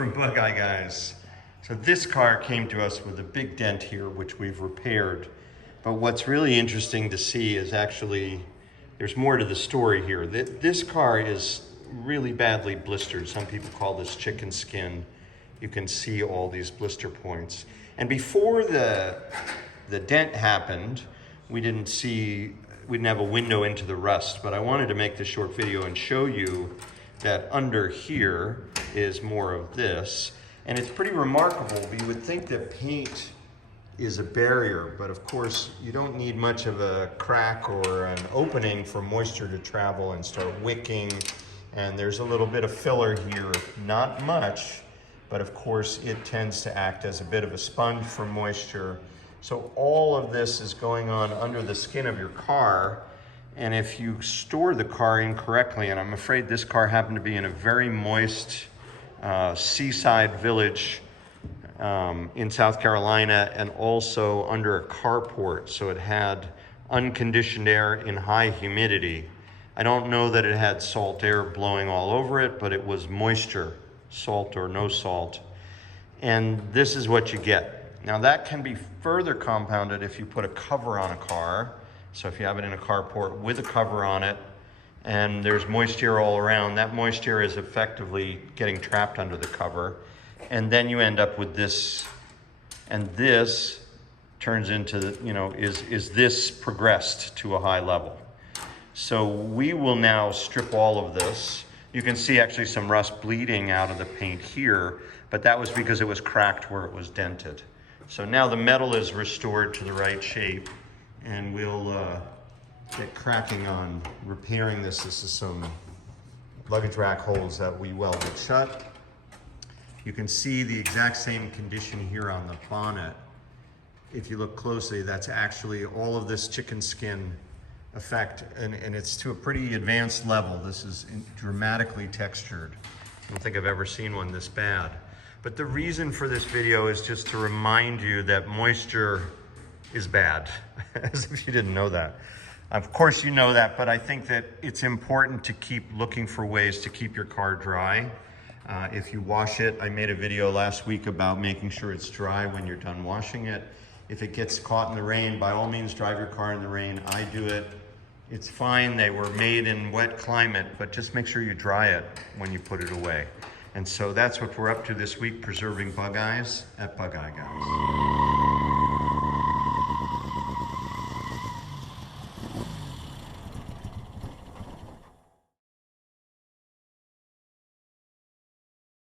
from Bugeye, guys. So this car came to us with a big dent here, which we've repaired. But what's really interesting to see is actually, there's more to the story here. This car is really badly blistered. Some people call this chicken skin. You can see all these blister points. And before the dent happened, we didn't have a window into the rust, but I wanted to make this short video and show you that under here is more of this. And it's pretty remarkable. You would think that paint is a barrier, but of course you don't need much of a crack or an opening for moisture to travel and start wicking. And there's a little bit of filler here, not much, but of course it tends to act as a bit of a sponge for moisture. So all of this is going on under the skin of your car. And if you store the car incorrectly, and I'm afraid this car happened to be in a very moist seaside village in South Carolina, and also under a carport. So it had unconditioned air in high humidity. I don't know that it had salt air blowing all over it, but it was moisture, salt or no salt. And this is what you get. Now that can be further compounded if you put a cover on a car. So if you have it in a carport with a cover on it and there's moisture all around, that moisture is effectively getting trapped under the cover. And then you end up with this, and this turns into, you know, is this progressed to a high level? So we will now strip all of this. You can see actually some rust bleeding out of the paint here, but that was because it was cracked where it was dented. So now the metal is restored to the right shape, and we'll get cracking on repairing this. This is some luggage rack holes that we welded shut. You can see the exact same condition here on the bonnet. If you look closely, that's actually all of this chicken skin effect, and it's to a pretty advanced level. This is dramatically textured. I don't think I've ever seen one this bad. But the reason for this video is just to remind you that moisture is bad, as if you didn't know that. Of course you know that, but I think that it's important to keep looking for ways to keep your car dry. If you wash it, I made a video last week about making sure it's dry when you're done washing it. If it gets caught in the rain, by all means drive your car in the rain. I do it. It's fine, they were made in wet climate, but just make sure you dry it when you put it away. And so that's what we're up to this week, preserving bug eyes at Bugeye, guys.